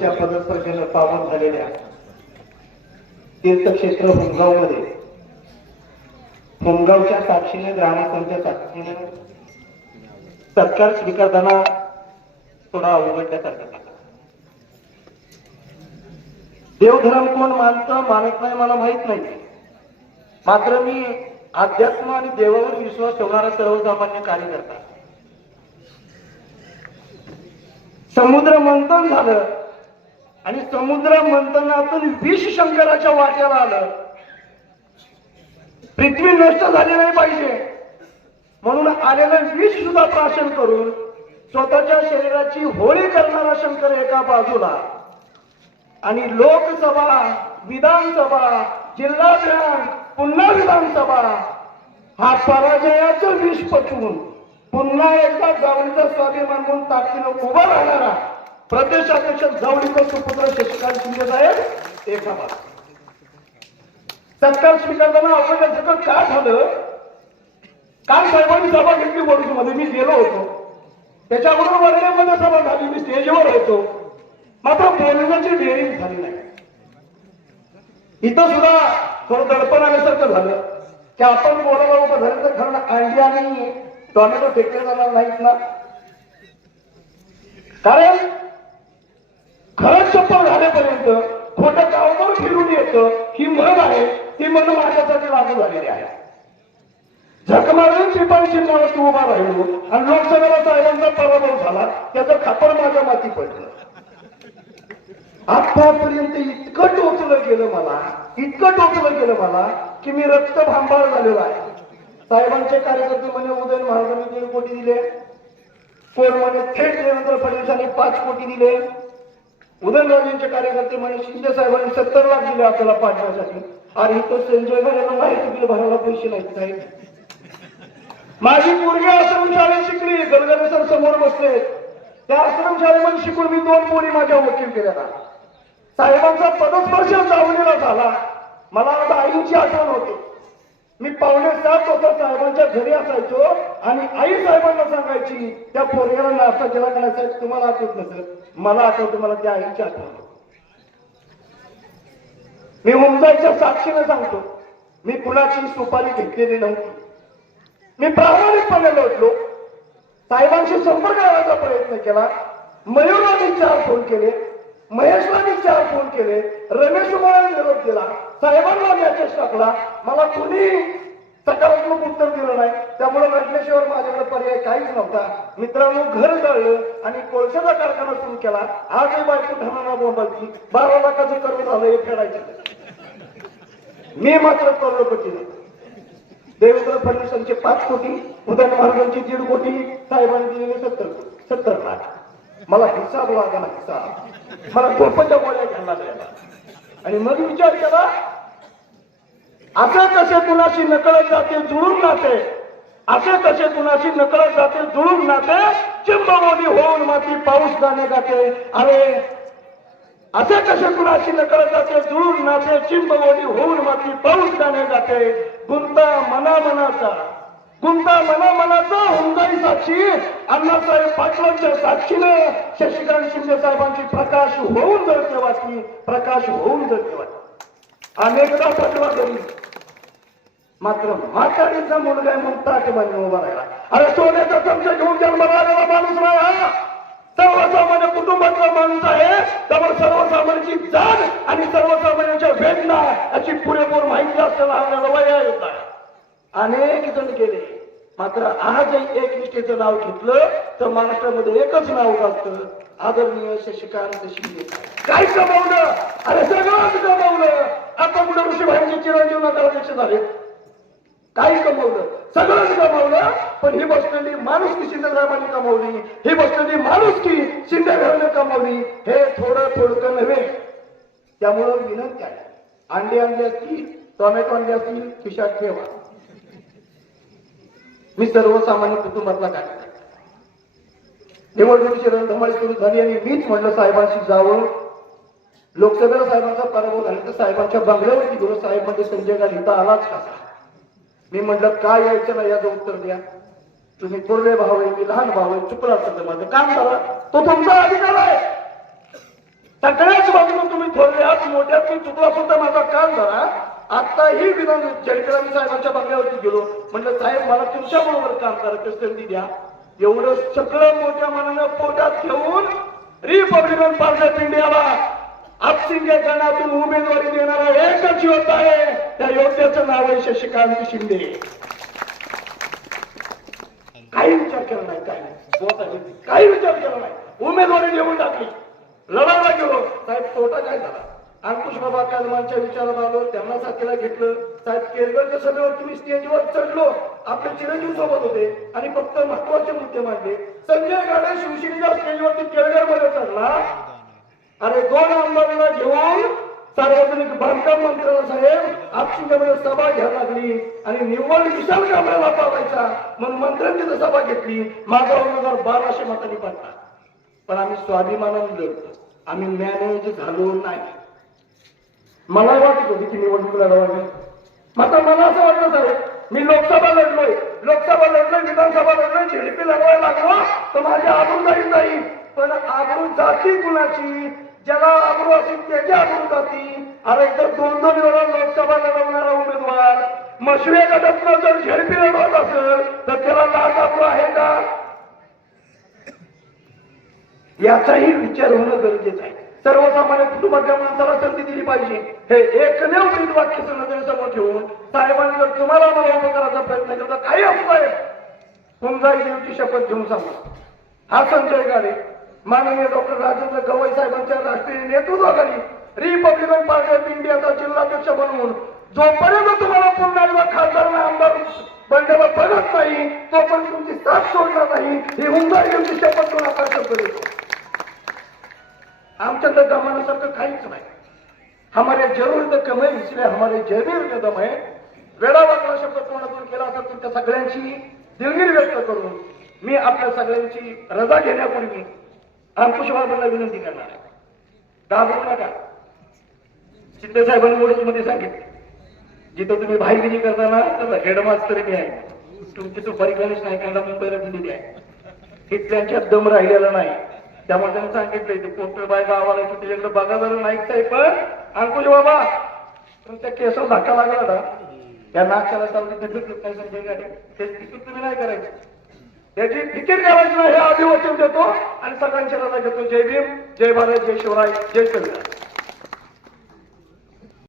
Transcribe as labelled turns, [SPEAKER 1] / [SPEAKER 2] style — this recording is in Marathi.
[SPEAKER 1] देवीच्या पदस्पर्शाने पावन झालेल्या तीर्थक्षेत्र हुंगावमध्ये हुंगावच्या साक्षीने ग्रामस्थांच्या साक्षीने सत्कार स्वीकारताना थोडा अवघडल्यासारखा झाला. देवधर्म कोण मानतं मानत नाही मला माहीत नाही. मात्र मी अध्यात्म आणि देवावर विश्वास ठेवणारा सर्वसामान्य कार्यकर्ता. समुद्र मंथन झालं. आणि समुद्र मंथनातून विष शंकराच्या वाट्याला आलं. पृथ्वी नष्ट झाली नाही पाहिजे. म्हणून आलेलं विष सुद्धा प्राशन करून स्वतःच्या शरीराची होळी करणारा शंकर एका बाजूला. आणि लोकसभा विधानसभा जिल्हा विधान पुन्हा विधानसभा हा पराजयाचं विष पचवून पुन्हा एकदा जावळीचा स्वाभिमान म्हणून ताकदीनं उभा राहणारा प्रदेश अध्यक्ष जावळीचा सुपुत्र शशिकांत शिंदे साहेब एका बाजू सत्कार स्वीकारताना आपण अवघड काय झालं? काल साहेबांनी सभा घेतली मध्ये मी गेलो होतो. त्याच्याबरोबर वर्णेमध्ये सभा झाली. मी स्टेजवर होतो. मात्र बोलण्याची डेअरिंग झाली नाही. इथं सुद्धा थोडं दडपण आल्यासारखं झालं. की आपण बोलायला उभं झालं तर खरं अंडी आणि टॉमॅटो फेकले जाणार नाहीत ना. कारण येतं. खोटं गावावर फिरून येतं. ही म्हण आहे ती म्हण माझ्यासाठी लागू झालेली आहे. झक मारून पिपाणी चिन्हावरती उभा राहिलो आणि लोकसभेला साहेबांचा पराभव झाला त्याचं खापर माझ्या माती पडलं. आतापर्यंत इतकं टोचलं गेलं मला इतकं टोचलं गेलं मला की मी रक्त भांबार झालेलो आहे. साहेबांचे कार्यकर्ते म्हणे उदयन महाराजांनी दीड कोटी दिले. कोण म्हणे थेट देवेंद्र फडणवीसांनी पाच कोटी दिले. उदयनराजेंचे कार्यकर्ते म्हणे शिंदे साहेबांनी सत्तर लाख दिले आपल्याला पाठवण्यासाठी आणि तो संजय गांधी माहिती बिल भरायला पैसे नाहीत साहेब माझी पोरगी आश्रमशाळेत शिकली गलगले सर समोर बसले. त्या आश्रमशाळेमध्ये शिकून मी दोन मुली माझ्या वकील केल्या. साहेबांचा पदस्पर्श जावलेला झाला. मला आता आईची आठवण होती. मी पावणे सात वाजता साहेबांच्या घरी असायचो आणि आई साहेबांना सांगायची त्या पोरग्याला नाश्ता केला का नाही साहेब? तुम्हाला आठवत नसेल. मला आठवतं मला त्या आईची आठवण. मी हुमजाईच्या साक्षीने सांगतो मी कुणाची सुपारी घेतलेली नव्हती. मी प्रामाणिकपणे लढलो साहेबांशी संपर्क करण्याचा प्रयत्न केला. मयुरांनी चार फोन केले महेशला चार फोन केले रमेश कुमारांनी निरोप दिला साहेबांना मेसेज टाकला. मला कुणी सकारात्मक उत्तर दिलं नाही. त्यामुळे लढण्याशिवाय माझ्याकडे पर्याय काहीच नव्हता. मित्रांनो घर जळलं आणि कोळशाचा कारखाना सुरू केला. आजही बायको धनाना बोंबायची बारा लाखाचं कर्ज झालं हे फेडायचं. मी मात्र करोडपती. देवेंद्र फडणवीसांचे पाच कोटी उदयन महाराजांची दीड कोटी साहेबांनी दिलेले सत्तर सत्तर लाख. मला हिसाब लागला हिसाब. मला झोपच्या गोळ्या घ्यायला आणि मग विचार केला असं कसे कुणाशी नकळत जाते जुळून नाते. असे कसे कुणाशी नकळत जाते जुळून नाते. चिंबवली होऊन माती पाऊस गाणे गाते. अरे असे कसे कुणाशी नकळत जाते जुळून नाते. चिंबवली होऊन माती पाऊस गाणे जाते गुंता मना मनाचा गुंता मना मनाचा साक्षी अण्णासाहेब पाटलांच्या साक्षीने शशिकांत शिंदे साहेबांची प्रकाश होऊन जळते वाटली प्रकाश होऊन जळते वाटली अनेकदा पटवा करी मात्र म्हातारीचा मुलगा आहे म्हणून ताटबाने उभा राहिला. अरे सोन्याचा चमचा घेऊन जन्माला आलेला माणूस नाही हा. सर्वसामान्य कुटुंबातला माणूस आहे त्यामुळे सर्वसामान्यांची जाण आणि सर्वसामान्यांच्या वेदना याची पुरेपूर माहिती असलेला हा लढवाई होता अनेक जण गेले. मात्र आजही एक निष्ठेचं नाव घेतलं तर महाराष्ट्रामध्ये एकच नाव लागत आदरणीय शशिकांत शिंदे. काय कमावलं? अरे सगळंच कमावलं. आता कुठे ऋषीभाईचे चिरंजीव नगराध्यक्ष झाले. काय कमवलं? सगळंच कमावलं पण ही बसलेली माणूस की शिंदेसाहेबांनी कमावली? ही बसलेली माणूस की शिंदे घराने कमावली? हे थोडं थोडकं नव्हे. त्यामुळं विनंती आहे. अंडे आणली असतील टोमॅटो आणली असतील खिशात ठेवा. मी सर्वसामान्य कुटुंबातला काय निवडणुकीची रणधमाळी सुरू झाली आणि मीच म्हणलं साहेबांशी जावं. लोकसभेला साहेबांचा पराभव झाला तर साहेबांच्या बंगल्यावरती गेलो साहेब म्हणजे संजय गांधी तर आलाच का? मी म्हटलं काय यायचं ना याचं उत्तर द्या. तुम्ही थोरले भाव आहे मी लहान भाव आहे चुकला सगळं माझं काम करा तो तुमचा अधिकार आहे. सगळ्याच बाजूला तुम्ही थोरल्यात मोठ्यात मी चुकला सुद्धा माझा काम धरा आताही विनोद जयकरामी साहेबांच्या बंगल्यावरती गेलो. म्हणलं साहेब मला तुमच्या बरोबर काम करायचं संधी द्या. एवढं सगळं मोठ्या मनानं पोटात घेऊन रिपब्लिकन पार्टी ऑफ इंडियाला आपसिंग या गणातून उमेदवारी देणारा एकच योद्धा आहे. त्या योद्ध्याचं नाव आहे शशिकांत शिंदे. काही विचार केला नाही काही काही विचार केला नाही. उमेदवारी देऊन टाकली. लढायला गेलो. साहेब तोटा काय झाला? अंकुश बाबा कदमांच्या विचारात आलो त्यांना साथीला घेतलं. साहेब केरगडच्या सभेवर तुम्ही स्टेजवर चढलो. आपले चिरंजीव सोबत होते आणि फक्त महत्त्वाचे मुद्दे मांडले. संजय गाडे शिवसेनेच्या स्टेजवरती केळगडमध्ये चढला. अरे दोन आमदारांना घेऊन सार्वजनिक बांधकाम मंत्र्याला साहेब आपशिंगामध्ये सभा घ्यायला लागली आणि निव्वळ विशाल कामाला पावायचा म्हणून मंत्र्यांनी तिथं सभा घेतली. माझा उमेदवार बाराशे मतांनी पडला पण आम्ही स्वाभिमानाने लढतो आम्ही मॅनेज झालो नाही. मला वाटत होती की निवडणूक लढवावी आता मला असं वाटलं सर मी लोकसभा लढलोय. लोकसभा लढलोय विधानसभा लढलोय झेडपी लढवायला लागलो तर माझी आबरू जाईल नाही. पण आबरू जाती कुणाची? ज्याला आबरू असेल त्याची आबरू जाती. अरे तर दोन दोन वेळा लोकसभा लढवणारा उमेदवार. मशवे गटातलं जर झेडपी लढवत असेल तर त्याला लाज आबरू आहे का? याचाही विचार होणं गरजेचं आहे. सर्वसामान्य कुटुंबातल्या माणसाला संधी दिली पाहिजे. हे एकमेव ब्रीद वाक्य नजरेसमोर ठेवून साहेबांनी जर तुम्हाला मला उभं करायचा प्रयत्न केला काही असू आहे देवची शपथ घेऊन सांगा. हा संजय गाडे माननीय डॉक्टर राजेंद्र गवई साहेबांच्या राष्ट्रीय नेतृत्वाखाली रिपब्लिकन पार्टी ऑफ इंडियाचा जिल्हाध्यक्ष बनवून जोपर्यंत तुम्हाला पुन्हा एकदा खासदार आणि आमदार बनण्याला बघत नाही तोपर्यंत तुमची साथ सोडणार नाही. ही हुंदाई देवची शपथ तुम्हाला आपण आमच्या दमानासारखं काहीच नाही. हमारे जरूर कम है इसलिए हमारे जरूर में दम है वेळा वाकडा शब्द तोंडातून केला तर तुमच्या सगळ्यांची दिलगिरी व्यक्त करून मी आपल्या सगळ्यांची रजा घेण्यापूर्वी अंकुशबाबांना विनंती करणार आहे. दाबू नका. शिंदे साहेबांनी मध्ये सांगितले जिथं तुम्ही भाईगिरी करताना तर हेडमास्तर मी आहे. तुमची सुपारी गणेश नायकांना मुंबईला दिलेली आहे. तिथल्यांच्यात दम राहिलेला नाही. त्यामुळे त्यांनी सांगितलंय ते पोस्टर बाय गावाला येतो त्याच्याकडे बघा जर नाईक पण अंकुश बाबा तुमच्या केसावर धक्का लागला ना त्या नाक्षाला चालते नाही ते तिकीट तुम्ही नाही करायचं. त्याची तिकीट करायची नाही हे अभिवचन देतो आणि सगळ्यांची रजा घेतो. जय भीम जय भारत जय शिवराय जय संविधान